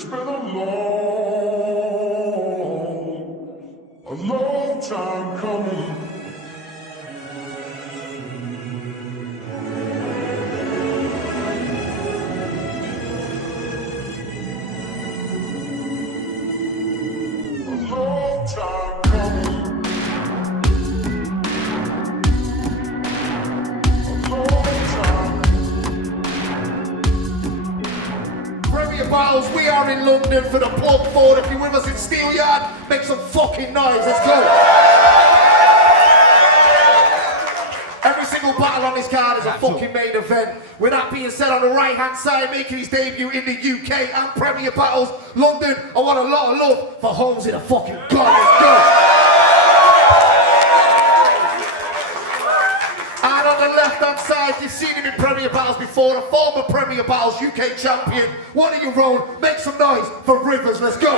It's been a long time coming. A long time coming. A long time. Premier Battles, we are in London for the Plug Forward. If you're with us in Steelyard, make some fucking noise. Let's go. Every single battle on this card is a fucking main event. With that being said, on the right-hand side, making his debut in the UK and Premier Battles, London, I want a lot of love for Holmzie Da fucking God. Let's go. And on the left-hand side, you've seen him in Premier Battles before, the former Premier Battles UK champion, one of your own. Make some noise for Rivers. Let's go.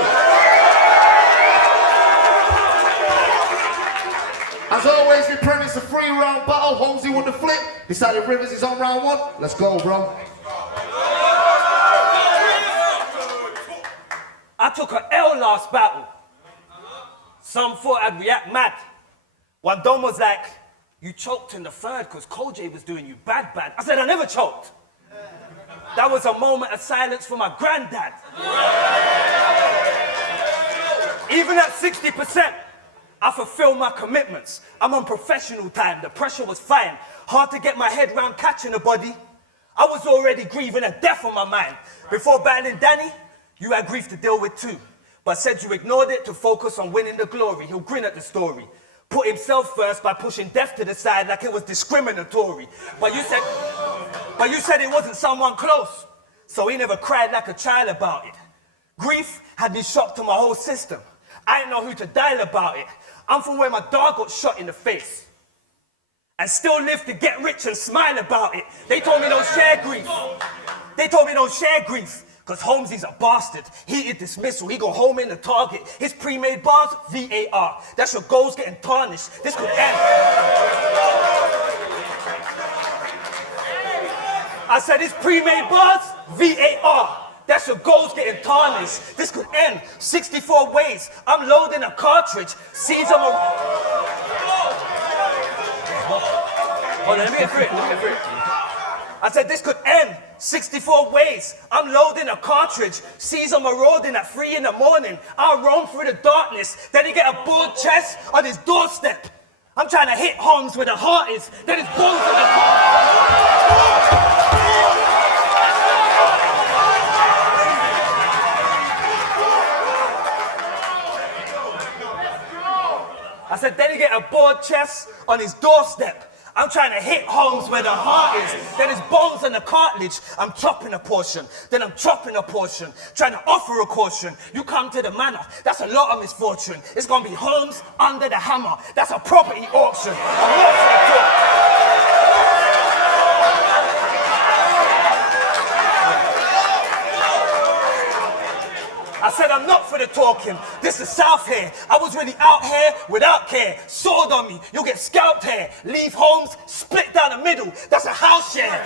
As always, we premise a 3-round battle. Holmzie won the flip. Decided Rivers is on round 1. Let's go, bro. I took an L last battle. Some thought I'd react mad. One Dom was like, you choked in the third because Koj was doing you bad. I said, I never choked. That was a moment of silence for my granddad. Even at 60%, I fulfill my commitments. I'm on professional time. The pressure was fine. Hard to get my head round catching a body. I was already grieving a death on my mind. Before battling Danny, you had grief to deal with too. But said you ignored it to focus on winning the glory. He'll grin at the story. Put himself first by pushing death to the side like it was discriminatory. But you said it wasn't someone close. So he never cried like a child about it. Grief had me shocked to my whole system. I didn't know who to dial about it. I'm from where my dog got shot in the face. And still live to get rich and smile about it. They told me don't share grief. Cause Holmzie's a bastard. Heated dismissal, he go home in the target. His pre-made bars, VAR. That's your goals getting tarnished. This could end. I said his pre-made bars, VAR. That's your goals getting tarnished. This could end 64 ways. I'm loading a cartridge. Seize on a... Hold on, let me get through it. I said this could end 64 ways. I'm loading a cartridge. Sees on my road in at 3 in the morning. I'll roam through the darkness. Then he get a bored chest on his doorstep. I'm trying to hit Holmes where the heart is. Then his bones in the I said, then he get a bored chest on his doorstep. I'm trying to hit Holmes where the heart is. Then his bones and the cartilage. I'm chopping a portion. Then I'm chopping a portion. Trying to offer a caution. You come to the manor. That's a lot of misfortune. It's gonna be Holmes under the hammer. That's a property auction. I'm not for the talk. I said I'm not for the talking. This is South here. I was really out here without care. Sword on me, you'll get scalped here. Leave Holmes, split down the middle. That's a house share.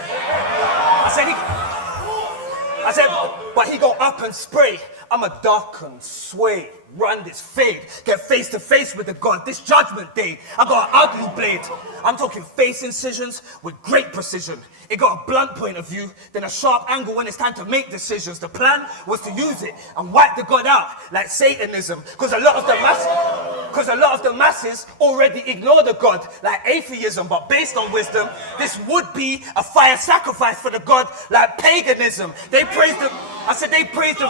I said, but he go up and spray. I'm a darken, sway, run this fade. Get face to face with the God this judgment day. I got an ugly blade. I'm talking face incisions with great precision. It got a blunt point of view, then a sharp angle when it's time to make decisions. The plan was to use it and wipe the God out like Satanism. Cause a lot of the masses already ignore the God like atheism. But based on wisdom, this would be a fire sacrifice for the God like paganism. They praise the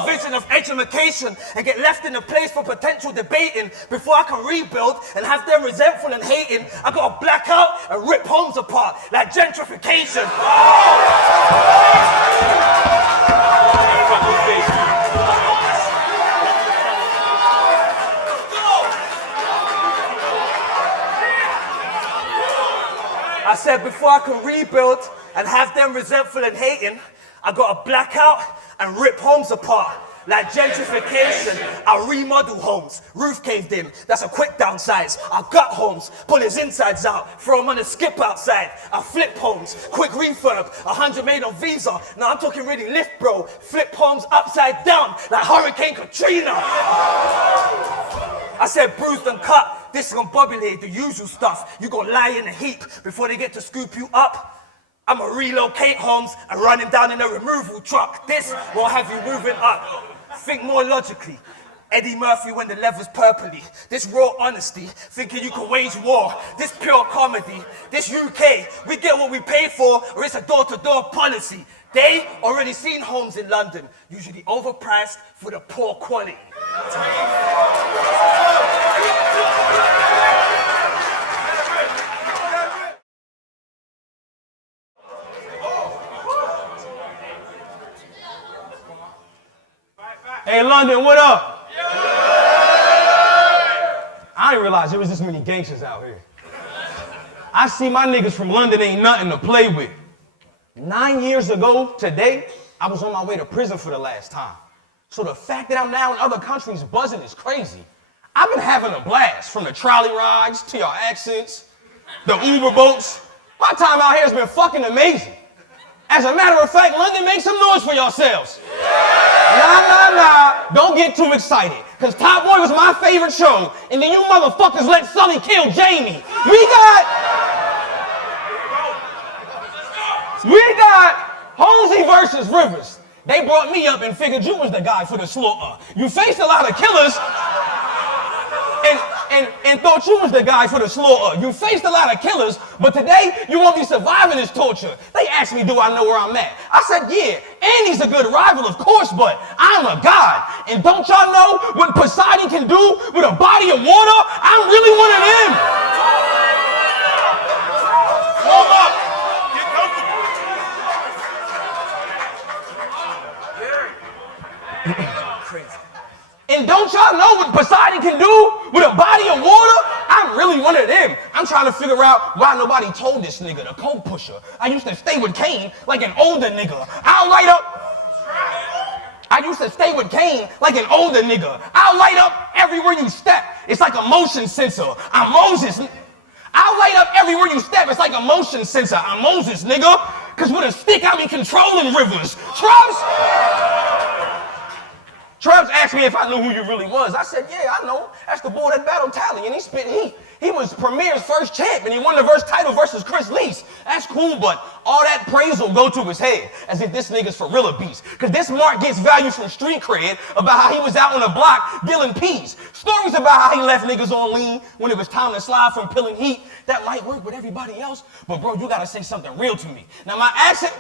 vision of education and get left in a place for potential debating. Before I can rebuild and have them resentful and hating, I gotta black out and rip homes apart like gentrification. I said before I can rebuild and have them resentful and hating, I gotta black out and rip homes apart Like gentrification, I remodel homes. Roof caved in, that's a quick downsize. I gut homes, pull his insides out, throw him on a skip outside. I flip homes, quick refurb, 100 made on Visa. Now I'm talking really lift, bro. Flip homes upside down, like Hurricane Katrina. I said bruised and cut, this is gonna bobulate, the usual stuff. You gonna lie in a heap before they get to scoop you up. I'ma relocate homes and run him down in a removal truck. This will have you moving up. Think more logically. Eddie Murphy when the leather's purpley. This raw honesty, thinking you can wage war. This pure comedy. This UK, we get what we pay for, or it's a door-to-door policy. They already seen homes in London, usually overpriced for the poor quality. Hey, London, what up? I didn't realize there was this many gangsters out here. I see my niggas from London ain't nothing to play with. 9 years ago today, I was on my way to prison for the last time. So the fact that I'm now in other countries buzzing is crazy. I've been having a blast, from the trolley rides to your accents, the Uber boats. My time out here has been fucking amazing. As a matter of fact, London, make some noise for yourselves. Nah, don't get too excited, because Top Boy was my favorite show, and then you motherfuckers let Sully kill Jamie. We got Holmzie versus Rivers. They brought me up and figured you was the guy for the slaughter. You faced a lot of killers and thought you was the guy for the slaughter. You faced a lot of killers, but today you won't be surviving this torture. They asked me, do I know where I'm at? I said, yeah, and he's a good rival, of course, but I'm a god. And don't y'all know what Poseidon can do with a body of water? I'm really one of them. Warm up. Get comfortable. Crazy. And don't y'all know what Poseidon can do with a body of water? I'm really one of them. I'm trying to figure out why nobody told this nigga, the coke pusher. I used to stay with Kane like an older nigga. I used to stay with Kane like an older nigga. I'll light up everywhere you step. It's like a motion sensor. I'm Moses. I'll light up everywhere you step. It's like a motion sensor. I'm Moses, nigga. Cause with a stick, I be controlling rivers. Troubz asked me if I knew who you really was. I said, yeah, I know. That's the boy that battled Tally, and he spit heat. He was Premier's first champ, and he won the verse title versus Chris Lees. That's cool, but all that praise will go to his head, as if this nigga's for real a beast. Because this mark gets value from street cred about how he was out on the block dealing peas. Stories about how he left niggas on lean when it was time to slide from pillin' heat. That might work with everybody else, but bro, you gotta say something real to me. Now my accent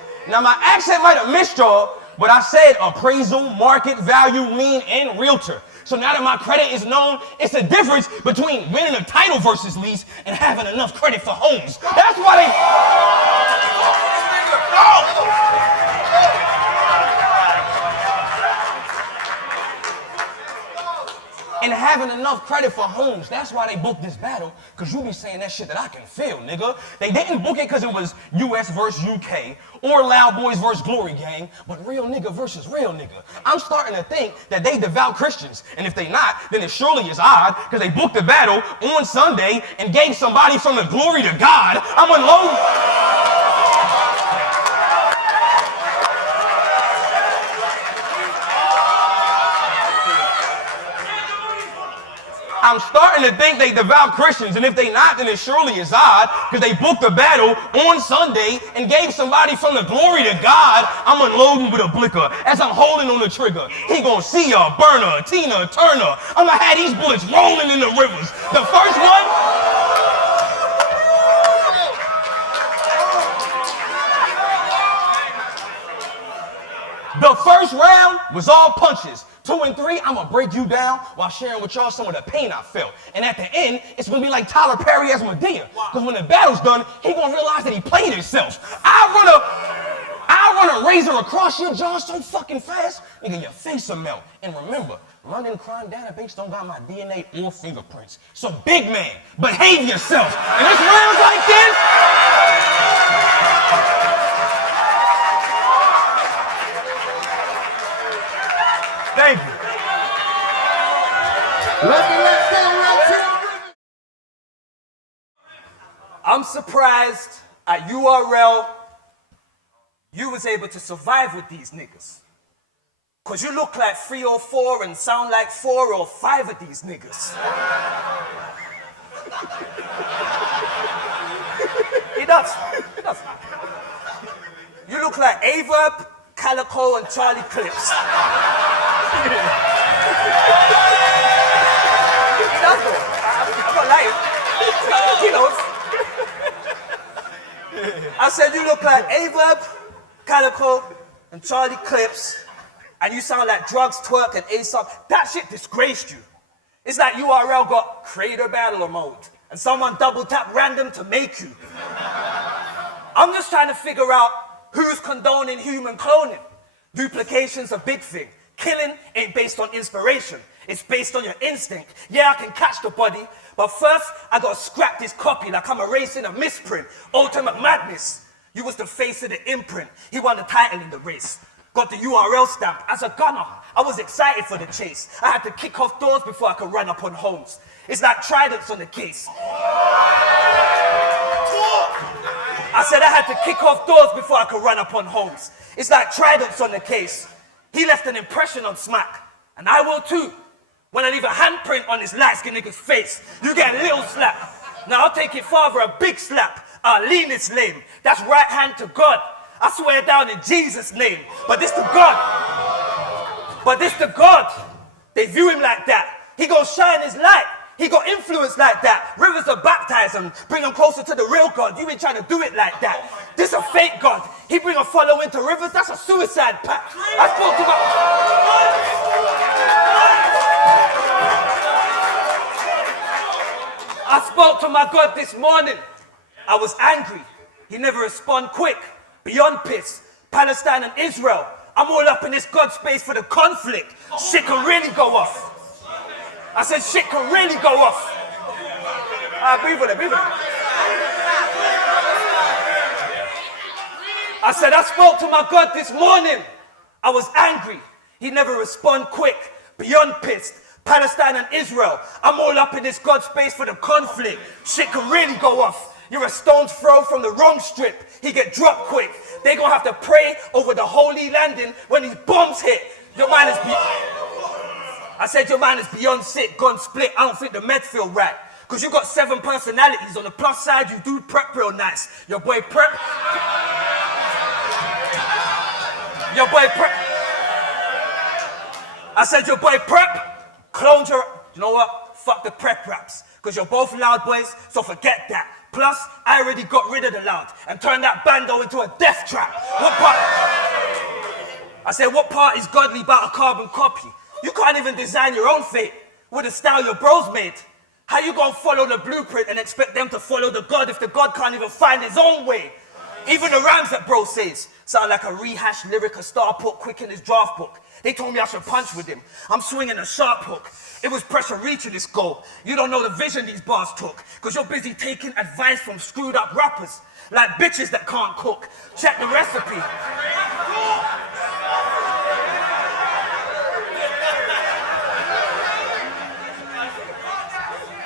might have missed y'all, but I said appraisal, market value, lean, and realtor. So now that my credit is known, it's the difference between winning a title versus lease and having enough credit for homes. That's why they... And having enough credit for homes, that's why they booked this battle, because you be saying that shit that I can feel, nigga. They didn't book it because it was US versus UK or Loud Boys versus Glory Gang, but real nigga versus real nigga. I'm starting to think that they devout Christians, and if they not, then it surely is odd, because they booked the battle on Sunday and gave somebody from the Glory to God. I'm unloading. I'm starting to think they devout Christians, and if they not, then it surely is odd, because they booked the battle on Sunday and gave somebody from the Glory to God. I'm unloading with a blicker as I'm holding on the trigger. He gonna see ya, Burner, Tina, Turner. I'ma have these bullets rolling in the rivers. The first one, the first round was all punches. 2 and 3, I'ma break you down while sharing with y'all some of the pain I felt. And at the end, it's gonna be like Tyler Perry as Medea. Because when the battle's done, he gonna realize that he played himself. I'll run a razor across your jaw so fucking fast, nigga, your face will melt. And remember, London crime database don't got my DNA or fingerprints. So big man, behave yourself. And it's rounds like this. Thank you. Let's go, I'm surprised at URL you was able to survive with these niggas. Cause you look like 3 or 4 and sound like 4 or 5 of these niggas. He does. He does. You look like Averb, Calico, and Charlie Clips. He does though. I'm not lying. He knows. I said you look like Averb, Calico, and Charlie Clips, and you sound like Drugs, Twerk, and Aesop. That shit disgraced you. It's like URL got creator battler mode, and someone double tap random to make you. I'm just trying to figure out who's condoning human cloning. Duplication's a big thing. Killing ain't based on inspiration. It's based on your instinct. Yeah, I can catch the body, but first I gotta scrap this copy like I'm erasing a misprint. Ultimate madness. You was the face of the imprint. He won the title in the race. Got the URL stamp. As a gunner, I was excited for the chase. I had to kick off doors before I could run up on Holmes. It's like tridents on the case. I said I had to kick off doors before I could run up on Holmes. It's like tridents on the case. He left an impression on Smack, and I will too. When I leave a handprint on this light-skinned nigga's face, you get a little slap. Now I'll take it farther, a big slap. Lean is lame. That's right hand to God. I swear down in Jesus' name. But this to God. But this to God. They view him like that. He gonna shine his light. He got influence like that. Rivers will baptize him, bring him closer to the real God. You ain't trying to do it like that. This a fake God. He bring a following to rivers. That's a suicide pact. I spoke to my God this morning. I was angry. He never respond quick. Beyond piss. Palestine and Israel. I'm all up in this God space for the conflict. Shit can really go off. I said shit can really go off. Breathe with it, breathe with it. I said I spoke to my God this morning. I was angry. He never respond quick. Beyond pissed. Palestine and Israel. I'm all up in this God space for the conflict. Shit can really go off. You're a stone's throw from the wrong strip. He get dropped quick. They gonna have to pray over the holy landing when these bombs hit. Your man is I said your man is beyond sick, gone split. I don't think the meds feel right. Cause you got 7 personalities. On the plus side, you do prep real nice. Your boy prep. Your boy prep. I said your boy prep. Cloned your, you know what? Fuck the prep raps. Cause you're both loud boys, so forget that. Plus, I already got rid of the loud and turned that bando into a death trap. What part? I said, what part is godly about a carbon copy? You can't even design your own fate with the style your bros made. How you gonna follow the blueprint and expect them to follow the God if the God can't even find his own way? Even the rhymes that bro says sound like a rehashed lyric a star put quick in his draft book. They told me I should punch with him. I'm swinging a sharp hook. It was pressure reaching this goal. You don't know the vision these bars took, cause you're busy taking advice from screwed up rappers, like bitches that can't cook. Check the recipe.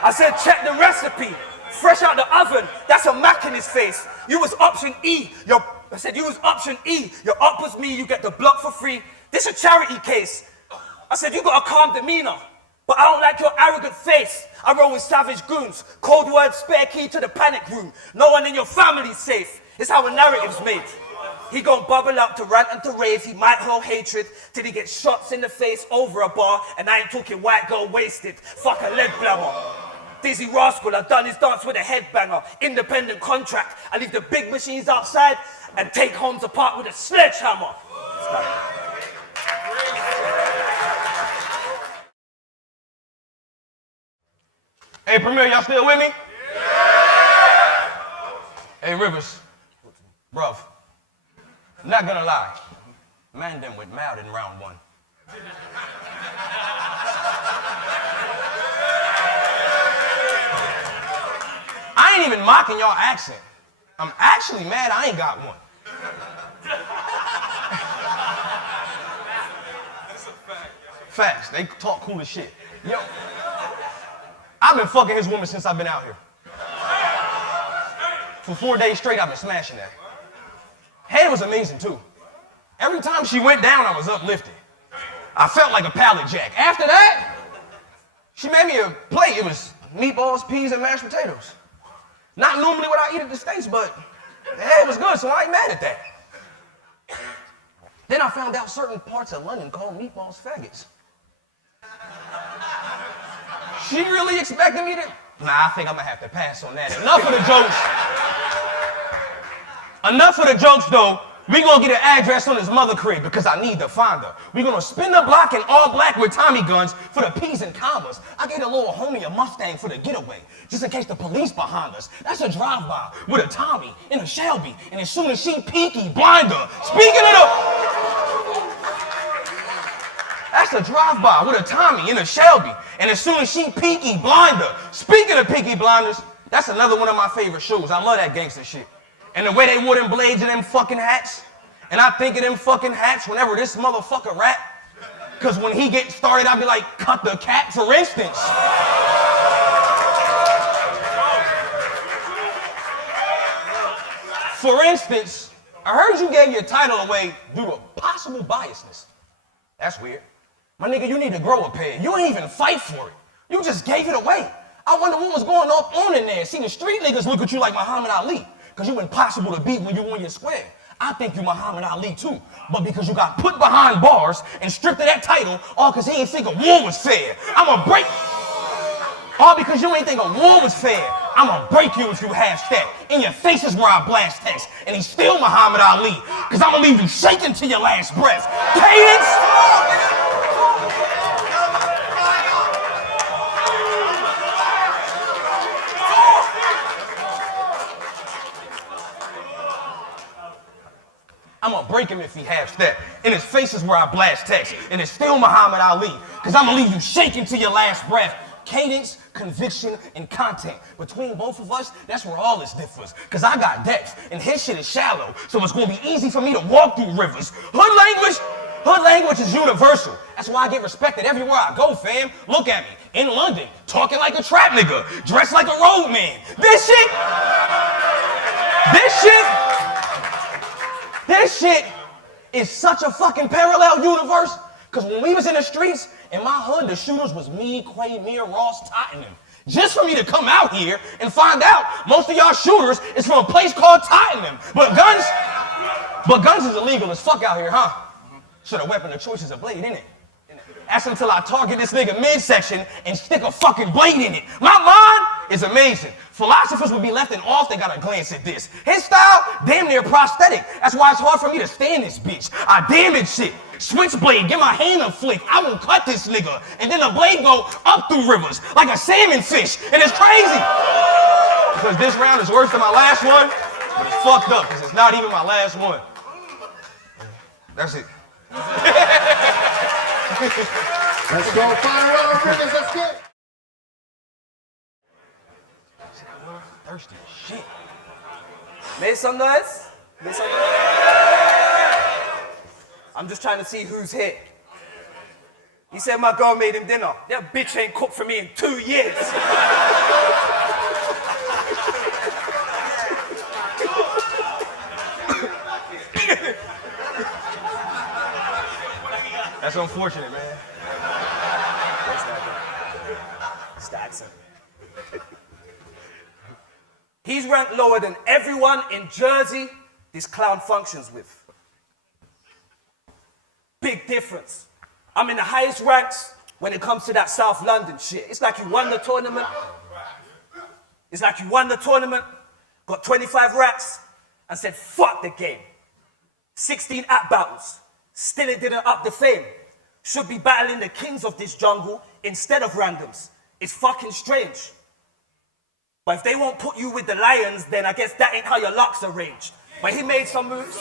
I said, check the recipe. Fresh out the oven, that's a Mac in his face. You was option E. I said, you was option E. Your up was me, you get the block for free. This a charity case. I said, you got a calm demeanor, but I don't like your arrogant face. I roll with savage goons. Cold words, spare key to the panic room. No one in your family's safe. It's how a narrative's made. He gon' bubble up to rant and to rave. He might hold hatred till he gets shots in the face over a bar. And I ain't talking white girl wasted. Fuck a lead blammer. Dizzy rascal, I've done his dance with a headbanger. Independent contract. I leave the big machines outside and take homes apart with a sledgehammer. Hey, Premier, y'all still with me? Yeah! Hey, Rivers. Bruv. Not gonna lie. Man them went mad in round 1. I ain't even mocking y'all accent. I'm actually mad I ain't got one. Facts. They talk cool as shit. Yo, I've been fucking his woman since I've been out here. For 4 days straight, I've been smashing that. Head was amazing too. Every time she went down, I was uplifted. I felt like a pallet jack. After that, she made me a plate. It was meatballs, peas, and mashed potatoes. Not normally what I eat at the States, but the head was good, so I ain't mad at that. Then I found out certain parts of London call meatballs faggots. She really expected me to... Nah, I think I'm gonna have to pass on that. Enough of the jokes. Enough of the jokes, though. We gonna get an address on his mother crib because I need to find her. We gonna spin the block in all black with Tommy guns for the P's and commas. I gave a little homie a Mustang for the getaway, just in case the police behind us. That's a drive-by with a Tommy and a Shelby, and as soon as she peeky blind her. Speaking of the... That's a drive-by with a Tommy and a Shelby, and as soon as she peeky blind her. Speaking of Peaky Blinders, that's another one of my favorite shows. I love that gangster shit. And the way they wore them blades in them fucking hats. And I think of them fucking hats whenever this motherfucker rap. Cause when he gets started, I'll be like, cut the cap, for instance. For instance, I heard you gave your title away due to possible biasness. That's weird. My nigga, you need to grow a pair. You ain't even fight for it. You just gave it away. I wonder what was going on in there. See, the street niggas look at you like Muhammad Ali. Because you impossible to beat when you on your square. I think you Muhammad Ali too. But because you got put behind bars and stripped of that title, all because he ain't think a war was fair. I'ma break... All because you ain't think a war was fair. I'ma break you if you half-step. In your face is where I blast text. And he's still Muhammad Ali. Because I'ma leave you shaking to your last breath. Cadence! I'ma break him if he half-step. In his face is where I blast text. And it's still Muhammad Ali. Cause I'ma leave you shaking to your last breath. Cadence, conviction, and content. Between both of us, that's where all this differs. Cause I got depth, and his shit is shallow. So it's gonna be easy for me to walk through rivers. Hood language is universal. That's why I get respected everywhere I go, fam. Look at me, in London, talking like a trap nigga, dressed like a road man. This shit is such a fucking parallel universe. Cause when we was in the streets, in my hood, the shooters was me, Quay, Mir, Ross, Tottenham. Just for me to come out here and find out most of y'all shooters is from a place called Tottenham. But guns is illegal as fuck out here, huh? So the weapon of choice is a blade, isn't it? That's until I target this nigga midsection and stick a fucking blade in it. My mind is amazing. Philosophers would be left in awe if they got a glance at this. His style, damn near prosthetic. That's why it's hard for me to stand this bitch. I damage shit. Switchblade, give my hand a flick. I will cut this nigga. And then the blade go up through rivers like a salmon fish. And it's crazy. Because this round is worse than my last one, but it's fucked up because it's not even my last one. That's it. Let's go, fire round, Briggz, let's go. Thirsty as shit. Make some noise. Make some noise. I'm just trying to see who's here. He said my girl made him dinner. That bitch ain't cooked for me in 2 years. That's unfortunate, man. It's the accent. He's ranked lower than everyone in Jersey this clown functions with. Big difference. I'm in the highest ranks when it comes to that South London shit. It's like you won the tournament. Got 25 racks, and said, fuck the game. 16 app battles. Still it didn't up the fame. Should be battling the kings of this jungle instead of randoms. It's fucking strange. But if they won't put you with the lions, then I guess that ain't how your luck's arranged. But he made some moves.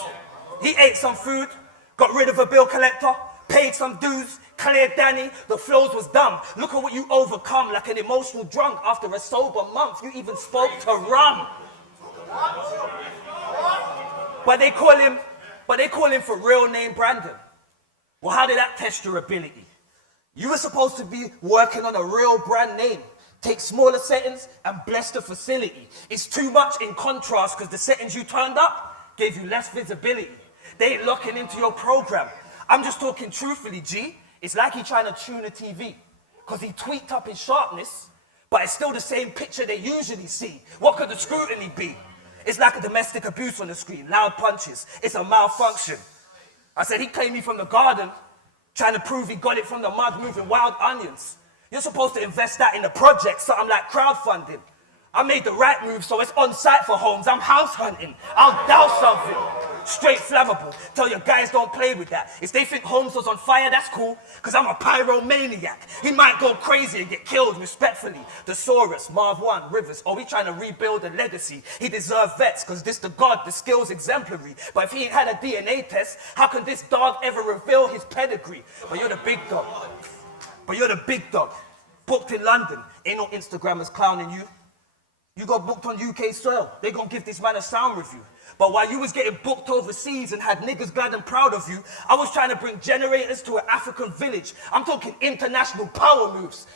He ate some food. Got rid of a bill collector. Paid some dues. Cleared Danny. The flows was dumb. Look at what you overcome, like an emotional drunk after a sober month. You even spoke to rum. But they call him for real name Brandon. Well, how did that test your ability? You were supposed to be working on a real brand name. Take smaller settings and bless the facility. It's too much in contrast because the settings you turned up gave you less visibility. They ain't locking into your program. I'm just talking truthfully, G. It's like he trying to tune a TV because he tweaked up his sharpness, but it's still the same picture they usually see. What could the scrutiny be? It's like a domestic abuse on the screen, loud punches. It's a malfunction. I said he claimed me from the garden, trying to prove he got it from the mud moving wild onions. You're supposed to invest that in a project, something like crowdfunding. I made the right move, so it's on site for Holmes. I'm house hunting. I'll douse something. Straight flammable. Tell your guys don't play with that. If they think Holmes was on fire, that's cool, because I'm a pyromaniac. He might go crazy and get killed respectfully. Thesaurus, Marv 1, Rivers. Oh, we trying to rebuild a legacy. He deserves vets, because this the god, the skill's exemplary. But if he ain't had a DNA test, how can this dog ever reveal his pedigree? But you're the big dog. Booked in London. Ain't no Instagrammers clowning you. You got booked on UK soil. They gonna give this man a sound review. But while you was getting booked overseas and had niggas glad and proud of you, I was trying to bring generators to an African village. I'm talking international power moves.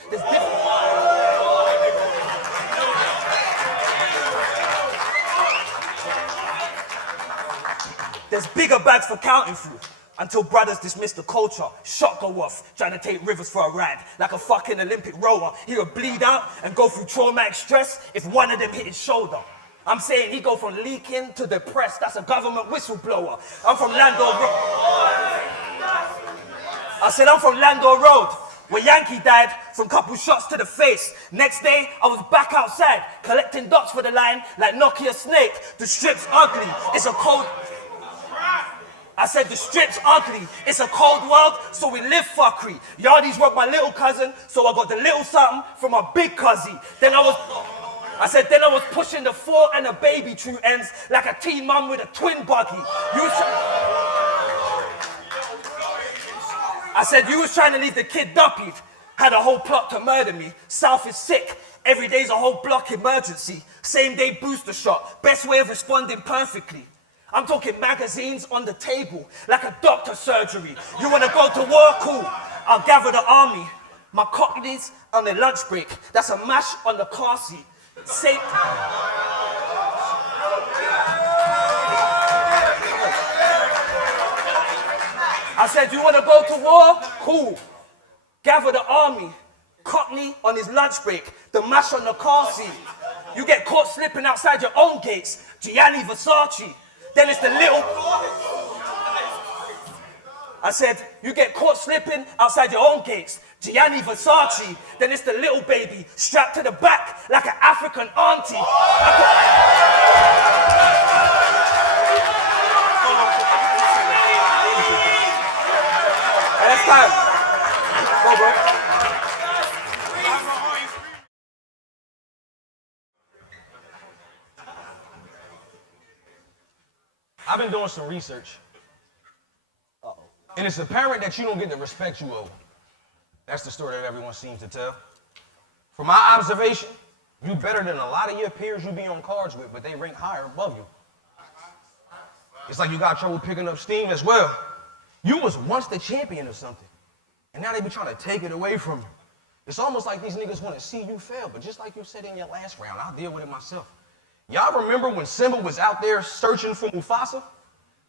There's bigger bags for counting through. Until brothers dismiss the culture, shot go off, trying to take Rivers for a ride. Like a fucking Olympic rower, he would bleed out and go through traumatic stress if one of them hit his shoulder. I'm saying he go from leaking to depressed, that's a government whistleblower. I'm from Landor Road. I said I'm from Landor Road, where Yankee died from couple shots to the face. Next day, I was back outside, collecting dots for the line like Nokia Snake. The strip's ugly, it's a cold... I said the strip's ugly, it's a cold world, so we live fuckery. Yardies robbed my little cousin, so I got the little something from my big cousin. Then I was pushing the 4 and a baby true ends like a teen mum with a twin buggy. I said you was trying to leave the kid duppied. Had a whole plot to murder me. South is sick. Every day's a whole block emergency. Same day booster shot. Best way of responding perfectly. I'm talking magazines on the table, like a doctor's surgery. You wanna go to war? Cool. I'll gather the army. My cockneys on their lunch break. That's a mash on the car seat. Say... I said, you wanna go to war? Cool. Gather the army. Cockney on his lunch break. The mash on the car seat. You get caught slipping outside your own gates. Gianni Versace. Then it's the little... I said, you get caught slipping outside your own gates. Gianni Versace. Then it's the little baby strapped to the back like an African auntie. Hey, that's time. Go, bro. I've been doing some research. And it's apparent that you don't get the respect you owe. That's the story that everyone seems to tell. From my observation, you better than a lot of your peers you be on cards with, but they rank higher above you. It's like you got trouble picking up steam as well. You was once the champion of something, and now they be trying to take it away from you. It's almost like these niggas want to see you fail, but just like you said in your last round, I'll deal with it myself. Y'all remember when Simba was out there searching for Mufasa?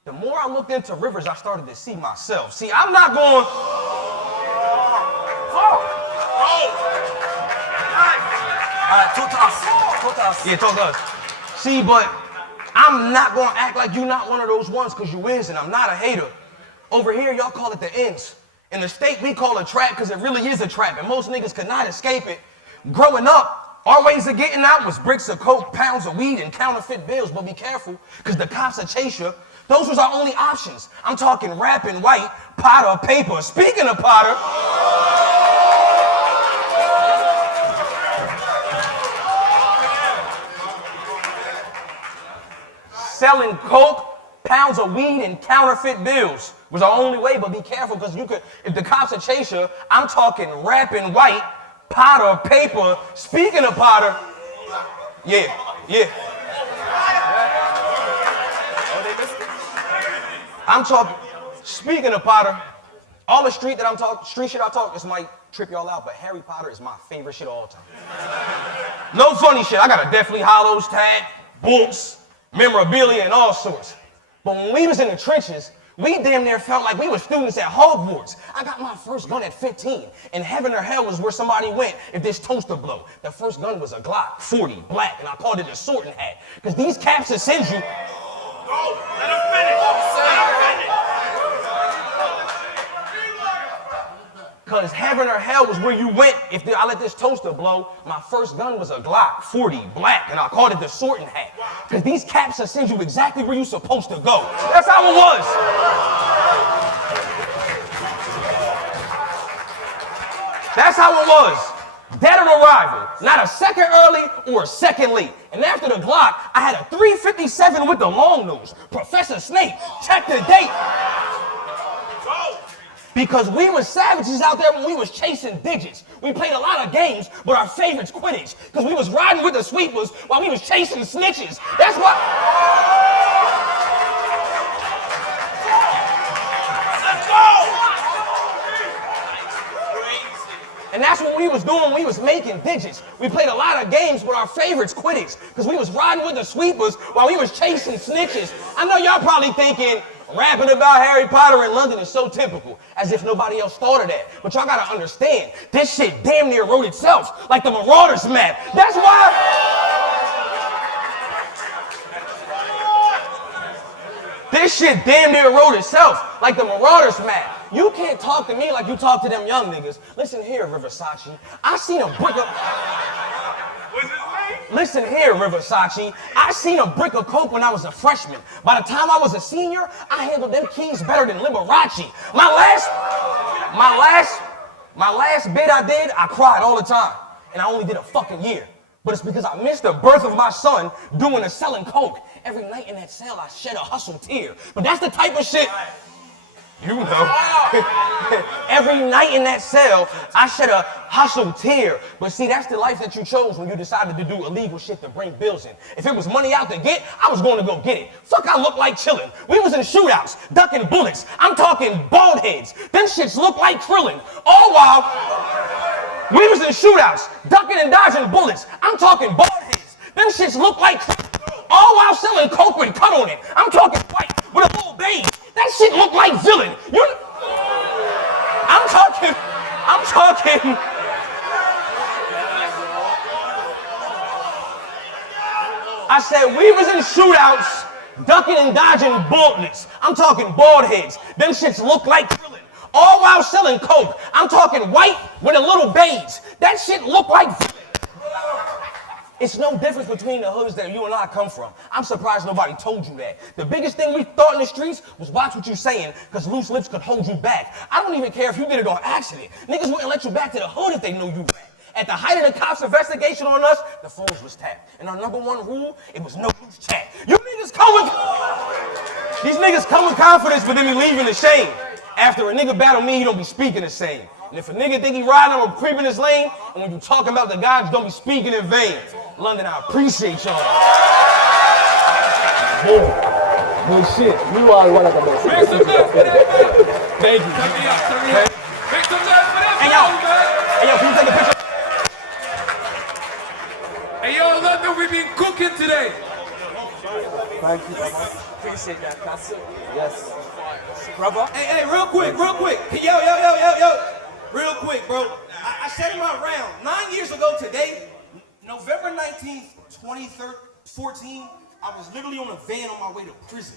The more I looked into Rivers, I started to see myself. See, I'm not going... All right, talk to us. Yeah, talk to us. See, but I'm not going to act like you're not one of those ones because you is, and I'm not a hater. Over here, y'all call it the ends. In the state, we call it trap because it really is a trap, and most niggas could not escape it. Growing up, our ways of getting out was bricks of coke, pounds of weed, and counterfeit bills, but be careful, because the cops will chase you. Those was our only options. I'm talking rap and white, Potter, paper. Speaking of Potter, selling coke, pounds of weed, and counterfeit bills was our only way, but be careful, because you could, if the cops will chase you, I'm talking rap and white, Potter, paper. Speaking of Potter, yeah. I'm talking, speaking of Potter, All the street shit I talk, this might trip y'all out, but Harry Potter is my favorite shit of all time. No funny shit. I got a Deathly Hallows tag, books, memorabilia, and all sorts. But when we was in the trenches, we damn near felt like we were students at Hogwarts. I got my first gun at 15, and heaven or hell was where somebody went if this toaster blow. The first gun was a Glock 40, black, and I called it a sorting hat. Because these caps that send you... Go, let him finish. Let him finish. Because heaven or hell was where you went if I let this toaster blow. My first gun was a Glock 40, black, and I called it the sorting hat. Because these caps will send you exactly where you're supposed to go. That's how it was. That's how it was. Dead on arrival. Not a second early or a second late. And after the Glock, I had a 357 with the long nose. Professor Snape, check the date. Because we were savages out there when we was chasing digits. We played a lot of games, but our favorites Quidditch. Because we was riding with the sweepers while we was chasing snitches. That's why... Let's go! And that's what we was doing. We was making digits. We played a lot of games with our favorites Quidditch. Because we was riding with the sweepers while we was chasing snitches. I know y'all probably thinking, rapping about Harry Potter in London is so typical, as if nobody else thought of that. But y'all gotta understand, this shit damn near wrote itself, like the Marauders map. That's why... This shit damn near wrote itself, like the Marauders map. You can't talk to me like you talk to them young niggas. Listen here, Riversace. I seen a brick of... Listen here, Riversace. I seen a brick of coke when I was a freshman. By the time I was a senior, I handled them keys better than Liberace. My last bid I did, I cried all the time. And I only did a fucking year. But it's because I missed the birth of my son doing the selling coke. Every night in that cell, I shed a hustle tear. But that's the type of shit... You know. Every night in that cell, I shed a hustle tear. But see, that's the life that you chose when you decided to do illegal shit to bring bills in. If it was money out to get, I was going to go get it. Fuck, I look like chillin'. We was in shootouts, ducking bullets. I'm talking bald heads. Them shits look like Krillin. All while we was in shootouts, ducking and dodging bullets. I'm talking bald heads. Them shits look like Krillin. All while selling coke with cut on it. I'm talking white with a little beige. That shit look like villain. I'm talking. I said we was in shootouts, ducking and dodging bullets. I'm talking bald heads. Them shits look like Krillin. All while selling coke. I'm talking white with a little beige. That shit look like villain. It's no difference between the hoods that you and I come from. I'm surprised nobody told you that. The biggest thing we thought in the streets was watch what you're saying, because loose lips could hold you back. I don't even care if you did it on accident. Niggas wouldn't let you back to the hood if they knew you rap. At the height of the cops' investigation on us, the phones was tapped. And our number one rule, it was no loose chat. You niggas come with... These niggas come with confidence, but then be leaving the shame. After a nigga battle me, he don't be speaking the same. And if a nigga think he riding, I'm creeping his lane. And when you talking about the gods, don't be speaking in vain. London, I appreciate y'all. Good shit. You are one of the most. Make some noise for that, man. Thank you. Turn me up, turn me up. Make some noise for that, Hey, yo. man. Hey, yo, can you take a picture? Hey, yo, London, we've been cooking today. Thank you. Appreciate that, Pastor. Yes. Brother. Hey, real quick. Yo. Real quick, bro. I said in my round, 9 years ago today, November 19th, 2014, I was literally on a van on my way to prison.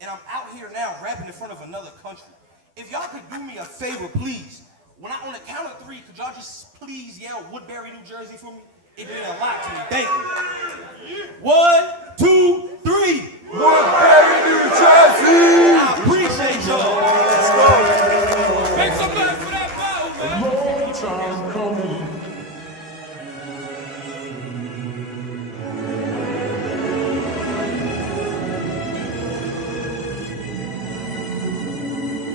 And I'm out here now rapping in front of another country. If y'all could do me a favor, please. When on the count of 3, could y'all just please yell Woodbury, New Jersey for me? It means a lot to me. Thank you. 1, 2, 3. Woodbury, New Jersey. I appreciate y'all. Make some noise for that, man. Long time coming.